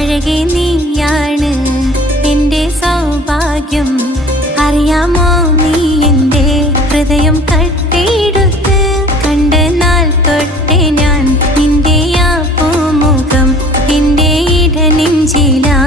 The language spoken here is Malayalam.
അഴകെ നീയാണ് എൻ്റെ സൗഭാഗ്യം. അറിയാമോ നീ എൻ്റെ ഹൃദയം കട്ടെടുത്ത് കണ്ട നാൾ തൊട്ടേ ഞാൻ നിന്റെ ആ പൂമുഖം എൻ്റെ ഇടനെഞ്ചിലാ